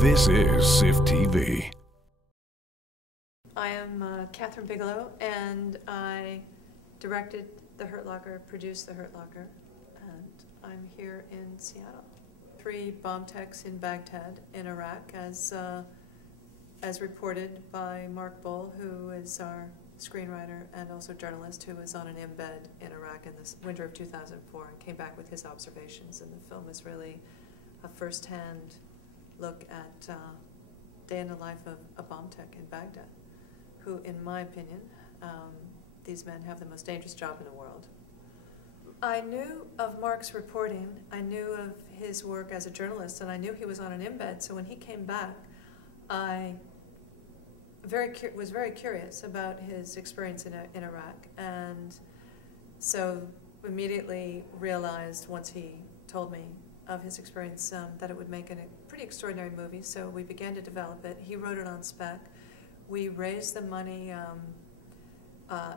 This is SIFF TV. I am Kathryn Bigelow, and I directed The Hurt Locker, produced The Hurt Locker, and I'm here in Seattle. 3 bomb techs in Baghdad, in Iraq, as reported by Mark Bohl, who is our screenwriter and also journalist, who was on an embed in Iraq in the winter of 2004 and came back with his observations. And the film is really a first-hand look at day in the life of a bomb tech in Baghdad, who, in my opinion, these men have the most dangerous job in the world. I knew of Mark's reporting, I knew of his work as a journalist, and I knew he was on an embed, so when he came back, I was very curious about his experience in Iraq, and so immediately realized, once he told me of his experience, that it would make a pretty extraordinary movie, so we began to develop it. He wrote it on spec. We raised the money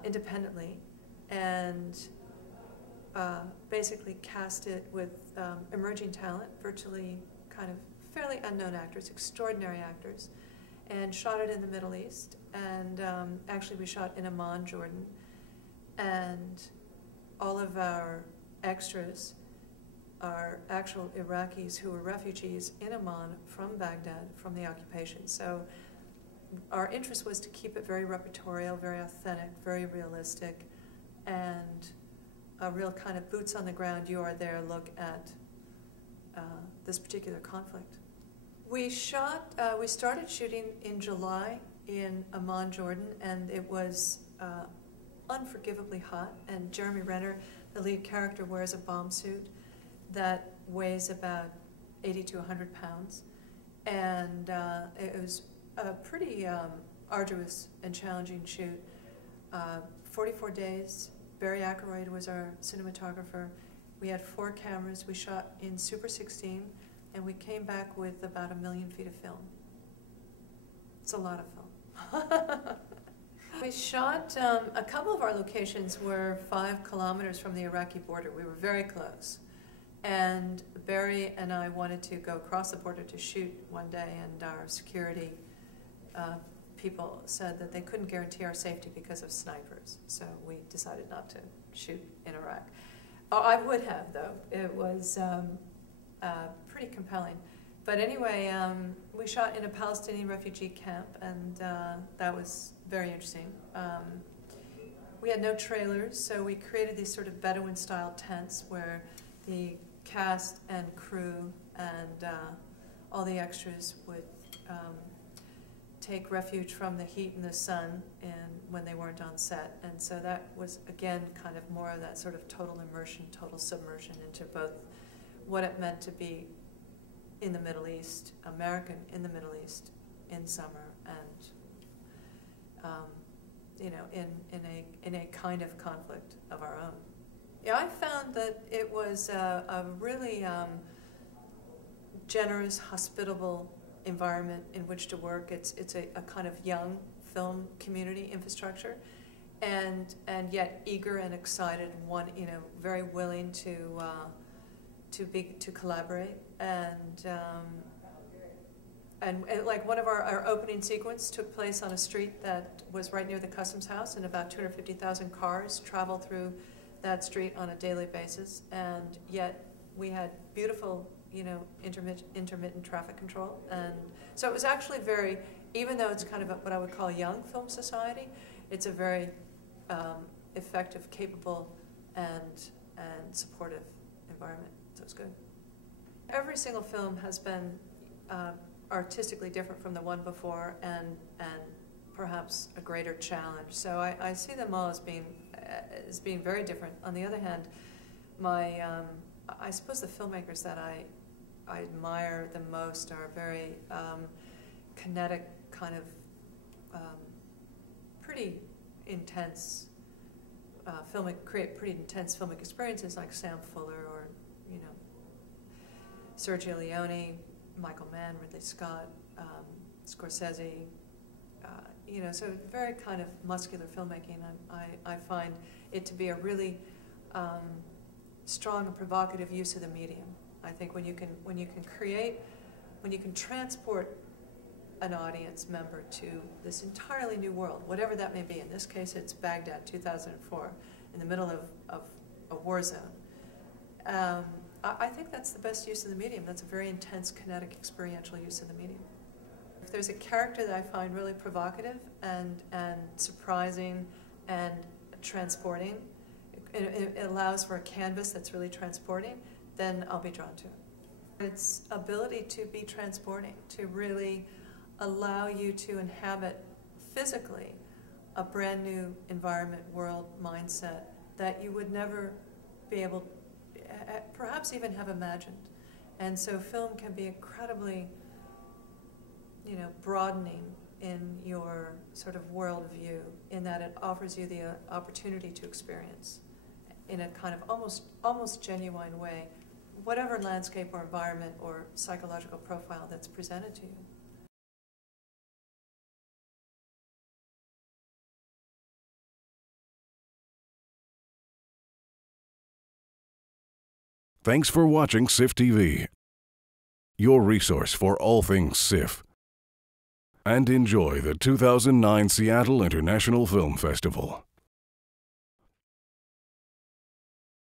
independently, and basically cast it with emerging talent, virtually kind of fairly unknown actors, extraordinary actors, and shot it in the Middle East. And actually we shot in Amman, Jordan, and all of our extras are actual Iraqis who were refugees in Amman from Baghdad, from the occupation. So our interest was to keep it very repertorial, very authentic, very realistic, and a real kind of boots on the ground, you are there look at this particular conflict. We started shooting in July in Amman, Jordan, and it was unforgivably hot, and Jeremy Renner, the lead character, wears a bomb suit that weighs about 80 to 100 pounds, and it was a pretty arduous and challenging shoot. 44 days. Barry Ackroyd was our cinematographer. We had 4 cameras. We shot in Super 16, and we came back with about 1 million feet of film. It's a lot of film. We shot, a couple of our locations were 5 kilometers from the Iraqi border. We were very close. And Barry and I wanted to go across the border to shoot one day, and our security people said that they couldn't guarantee our safety because of snipers. So we decided not to shoot in Iraq. Oh, I would have, though. It was pretty compelling. But anyway, we shot in a Palestinian refugee camp, and that was very interesting. We had no trailers, so we created these sort of Bedouin-style tents where the cast and crew and all the extras would take refuge from the heat and the sun when they weren't on set. And so that was, again, kind of more of that sort of total immersion, total submersion into both what it meant to be in the Middle East, American in the Middle East in summer, and you know, in a kind of conflict of our own. Yeah, I found that it was a really generous, hospitable environment in which to work. It's a kind of young film community infrastructure, and yet eager and excited, and very willing to collaborate, and like one of our opening sequence took place on a street that was right near the customs house, and about 250,000 cars travel through that street on a daily basis, and yet we had beautiful, intermittent traffic control. And so it was actually very, even though it's kind of what I would call a young film society, it's a very effective, capable, and supportive environment. So it's good. Every single film has been artistically different from the one before, and perhaps a greater challenge. So I see them all as being very different. On the other hand, I suppose the filmmakers that I admire the most are very kinetic, kind of pretty intense create pretty intense filmic experiences, like Sam Fuller or Sergio Leone, Michael Mann, Ridley Scott, Scorsese. So very kind of muscular filmmaking. I find it to be a really strong and provocative use of the medium. I think when you can when you can transport an audience member to this entirely new world, whatever that may be. In this case, it's Baghdad, 2004, in the middle of a war zone. I think that's the best use of the medium. That's a very intense, kinetic, experiential use of the medium. If there's a character that I find really provocative and surprising and transporting, it allows for a canvas that's really transporting, then I'll be drawn to it. Its ability to be transporting, to really allow you to inhabit physically a brand new environment, world, mindset that you would never be able, perhaps even have imagined. And so film can be incredibly, broadening in your sort of worldview, in that it offers you the opportunity to experience in a kind of almost genuine way whatever landscape or environment or psychological profile that's presented to you. Thanks for watching SIFF TV, your resource for all things SIFF. And enjoy the 2009 Seattle International Film Festival.